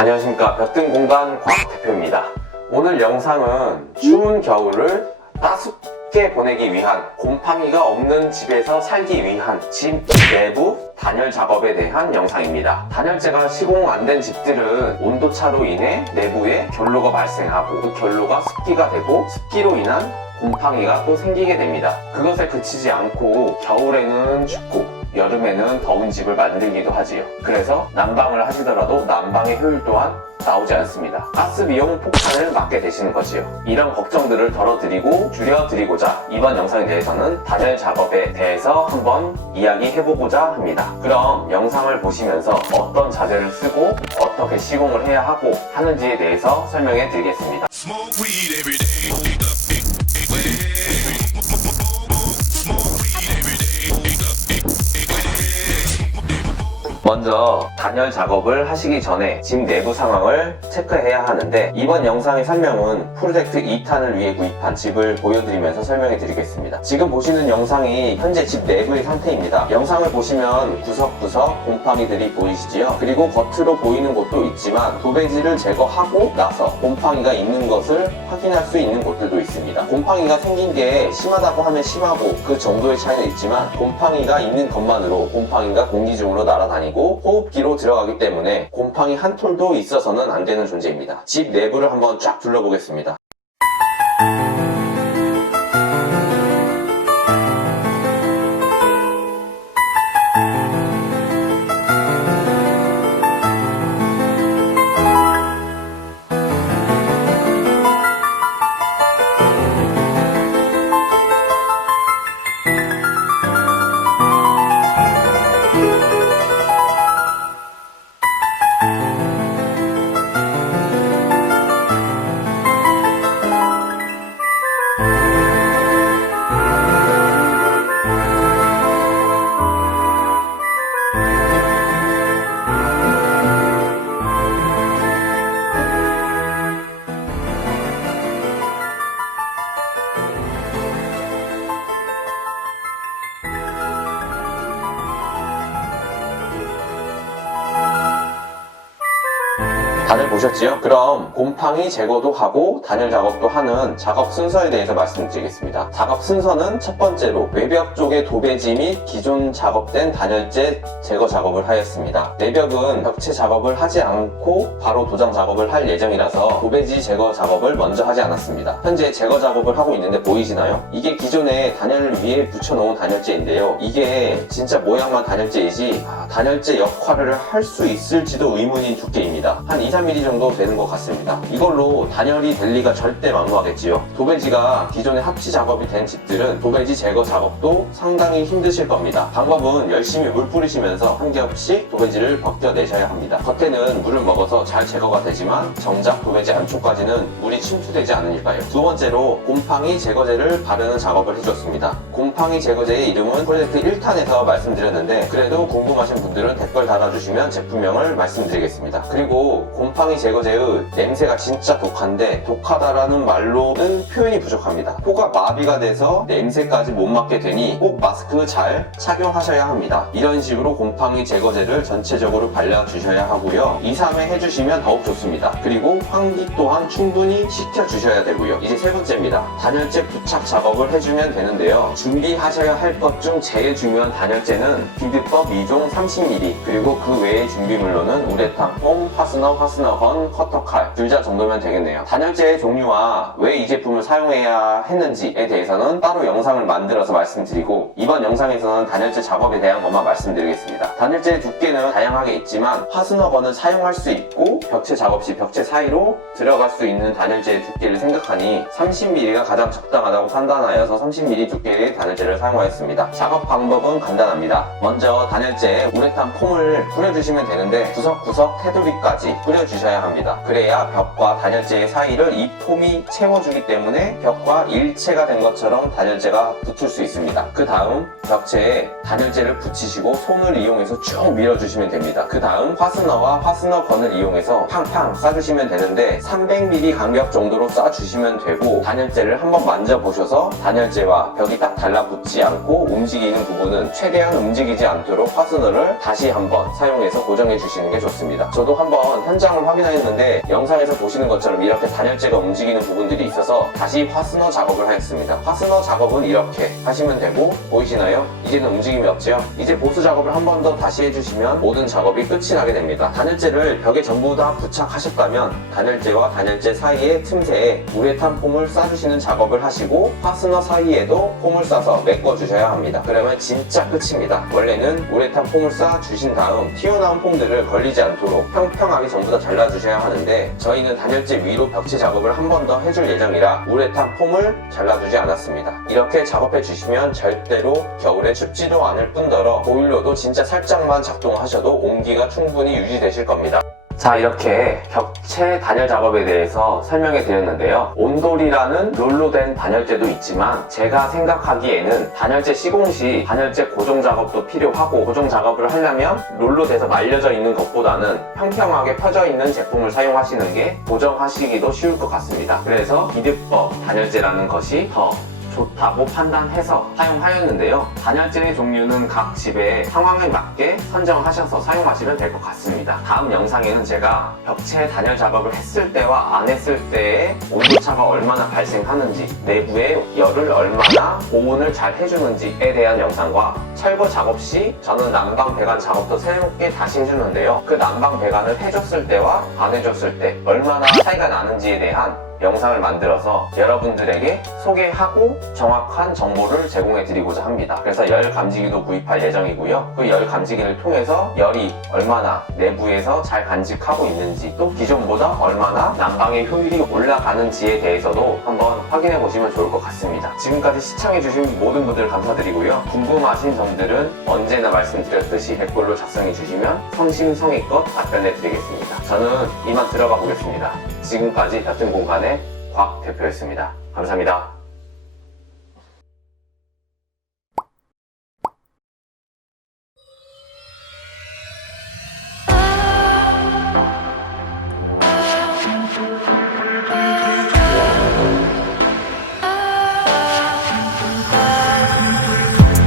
안녕하십니까, 볕든공간 과학대표입니다. 오늘 영상은 추운 겨울을 따숩게 보내기 위한, 곰팡이가 없는 집에서 살기 위한 집 내부 단열 작업에 대한 영상입니다. 단열재가 시공 안 된 집들은 온도차로 인해 내부에 결로가 발생하고, 그 결로가 습기가 되고, 습기로 인한 곰팡이가 또 생기게 됩니다. 그것에 그치지 않고 겨울에는 춥고 여름에는 더운 집을 만들기도 하지요. 그래서 난방을 하시더라도 난방의 효율 또한 나오지 않습니다. 가스 비용 폭탄을 맞게 되시는 거지요. 이런 걱정들을 덜어드리고 줄여드리고자 이번 영상에 대해서는 단열 작업에 대해서 한번 이야기해보고자 합니다. 그럼 영상을 보시면서 어떤 자재를 쓰고 어떻게 시공을 해야 하고 하는지에 대해서 설명해 드리겠습니다. 먼저 단열 작업을 하시기 전에 집 내부 상황을 체크해야 하는데, 이번 영상의 설명은 프로젝트 2탄을 위해 구입한 집을 보여드리면서 설명해 드리겠습니다. 지금 보시는 영상이 현재 집 내부의 상태입니다. 영상을 보시면 구석구석 곰팡이들이 보이시지요? 그리고 겉으로 보이는 곳도 있지만 도배지를 제거하고 나서 곰팡이가 있는 것을 확인할 수 있는 곳들도 있습니다. 곰팡이가 생긴 게 심하다고 하면 심하고 그 정도의 차이는 있지만, 곰팡이가 있는 것만으로 곰팡이가 공기 중으로 날아다니고 호흡기로 들어가기 때문에 곰팡이 한 톨도 있어서는 안 되는 존재입니다. 집 내부를 한번 쫙 둘러보겠습니다. 다들 보셨지요? 그럼 곰팡이 제거도 하고 단열 작업도 하는 작업 순서에 대해서 말씀드리겠습니다. 작업 순서는 첫 번째로 외벽 쪽의 도배지 및 기존 작업된 단열재 제거 작업을 하였습니다. 내벽은 벽체 작업을 하지 않고 바로 도장 작업을 할 예정이라서 도배지 제거 작업을 먼저 하지 않았습니다. 현재 제거 작업을 하고 있는데 보이시나요? 이게 기존에 단열 위에 붙여놓은 단열재인데요. 이게 진짜 모양만 단열재이지 단열재 역할을 할 수 있을지도 의문인 두께입니다. 한 2-3mm 정도 되는 것 같습니다. 이걸로 단열이 될 리가 절대 만무하겠지요. 도배지가 기존에 합치 작업이 된 집들은 도배지 제거 작업도 상당히 힘드실 겁니다. 방법은 열심히 물 뿌리시면서 한 겹씩 도배지를 벗겨내셔야 합니다. 겉에는 물을 먹어서 잘 제거가 되지만 정작 도배지 안쪽까지는 물이 침투되지 않으니까요. 두 번째로 곰팡이 제거제를 바르는 작업을 해줬습니다. 곰팡이 제거제의 이름은 프로젝트 1탄에서 말씀드렸는데, 그래도 궁금하신 분들은 댓글 달아주시면 제품명을 말씀드리겠습니다. 그리고 곰팡이 제거제의 냄새가 진짜 독한데, 독하다라는 말로는 표현이 부족합니다. 코가 마비가 돼서 냄새까지 못 맡게 되니 꼭 마스크 잘 착용하셔야 합니다. 이런 식으로 곰팡이 제거제를 전체적으로 발라주셔야 하고요. 2-3회 해주시면 더욱 좋습니다. 그리고 환기 또한 충분히 식혀주셔야 되고요. 이제 세 번째입니다. 단열재 부착 작업을 해주면 되는데요. 준비하셔야 할 것 중 제일 중요한 단열재는 비드법 2종 30mm, 그리고 그 외의 준비물로는 우레탄 폼, 화스너건, 커터칼, 줄자 정도면 되겠네요. 단열재의 종류와 왜 이 제품을 사용해야 했는지에 대해서는 따로 영상을 만들어서 말씀드리고, 이번 영상에서는 단열재 작업에 대한 것만 말씀드리겠습니다. 단열재의 두께는 다양하게 있지만 화스너건을 사용할 수 있고 벽체 작업 시 벽체 사이로 들어갈 수 있는 단열재의 두께를 생각하니 30mm가 가장 적당하다고 판단하여서 30mm 두께의 단열재를 사용하였습니다. 작업 방법은 간단합니다. 먼저 단열재에 우레탄 폼을 뿌려주시면 되는데 구석구석 테두리까지 뿌려주셔야 합니다. 그래야 벽과 단열재의 사이를 이 폼이 채워주기 때문에 벽과 일체가 된 것처럼 단열재가 붙을 수 있습니다. 그 다음 벽체에 단열재를 붙이시고 손을 이용해서 쭉 밀어주시면 됩니다. 그 다음 화스너와 화스너건을 이용해서 팡팡 쏴주시면 되는데 300mm 간격 정도로 쏴주시면 되고, 단열재를 한번 만져보셔서 단열재와 벽이 딱 달라붙지 않고 움직이는 부분은 최대한 움직이지 않도록 화스너를 다시 한번 사용해서 고정해 주시는 게 좋습니다. 저도 한번 현장을 확인하였는데 영상에서 보시는 것처럼 이렇게 단열재가 움직이는 부분들이 있어서 다시 화스너 작업을 하였습니다. 화스너 작업은 이렇게 하시면 되고, 보이시나요? 이제는 움직임이 없죠? 이제 보수 작업을 한 번 더 다시 해주시면 모든 작업이 끝이 나게 됩니다. 단열재를 벽에 전부 다 부착하셨다면 단열재와 단열재 사이의 틈새에 우레탄 폼을 싸주시는 작업을 하시고 화스너 사이에도 폼을 싸서 메꿔주셔야 합니다. 그러면 진짜 끝입니다. 원래는 우레탄 폼을 싸 주신 다음 튀어나온 폼들을 걸리지 않도록 평평하게 전부 다 잘라주셔야 하는데, 저희는 단열재 위로 벽체 작업을 한 번 더 해줄 예정이라 우레탄 폼을 잘라주지 않았습니다. 이렇게 작업해 주시면 절대로 겨울에 춥지도 않을 뿐더러 보일러도 진짜 살짝만 작동하셔도 온기가 충분히 유지되실 겁니다. 자, 이렇게 벽체 단열 작업에 대해서 설명해 드렸는데요. 온돌이라는 롤로 된 단열재도 있지만 제가 생각하기에는 단열재 시공 시 단열재 고정 작업도 필요하고, 고정 작업을 하려면 롤로 돼서 말려져 있는 것보다는 평평하게 펴져 있는 제품을 사용하시는 게 고정하시기도 쉬울 것 같습니다. 그래서 비드법 단열재라는 것이 더 좋다고 판단해서 사용하였는데요. 단열재의 종류는 각 집의 상황에 맞게 선정하셔서 사용하시면 될 것 같습니다. 다음 영상에는 제가 벽체 단열 작업을 했을 때와 안 했을 때의 온도차가 얼마나 발생하는지, 내부의 열을 얼마나 보온을 잘 해주는지에 대한 영상과 철거 작업 시 저는 난방 배관 작업도 새롭게 다시 해주는데요. 그 난방 배관을 해줬을 때와 안 해줬을 때 얼마나 차이가 나는지에 대한 영상을 만들어서 여러분들에게 소개하고 정확한 정보를 제공해 드리고자 합니다. 그래서 열 감지기도 구입할 예정이고요. 그 열 감지기를 통해서 열이 얼마나 내부에서 잘 간직하고 있는지, 또 기존보다 얼마나 난방의 효율이 올라가는지에 대해서도 한번 확인해 보시면 좋을 것 같습니다. 지금까지 시청해 주신 모든 분들 감사드리고요. 궁금하신 점들은 언제나 말씀드렸듯이 댓글로 작성해 주시면 성심성의껏 답변해 드리겠습니다. 저는 이만 들어가 보겠습니다. 지금까지 옅은 공간의 곽 대표였습니다. 감사합니다.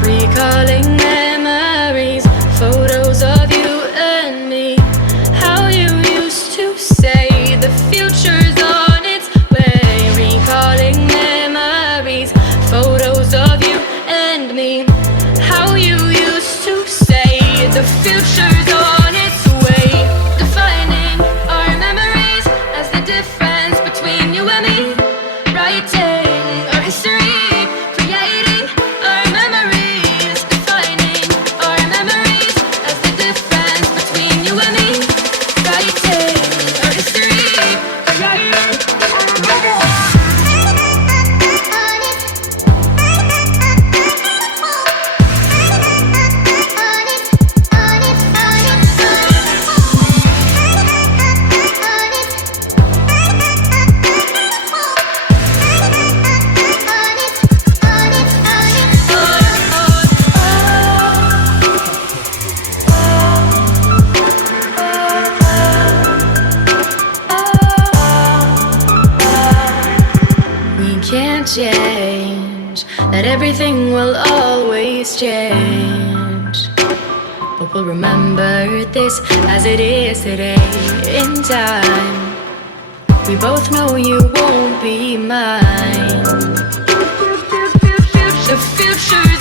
Recalling memories, photos of you and me. How you used to say the future's on its way. Recalling memories, photos of you and me. How you used to say the future's on its way. Defining our memories as the difference between you and me. Writing our history. Can't change, that everything will always change. But we'll remember this as it is today in time. We both know you won't be mine. The future's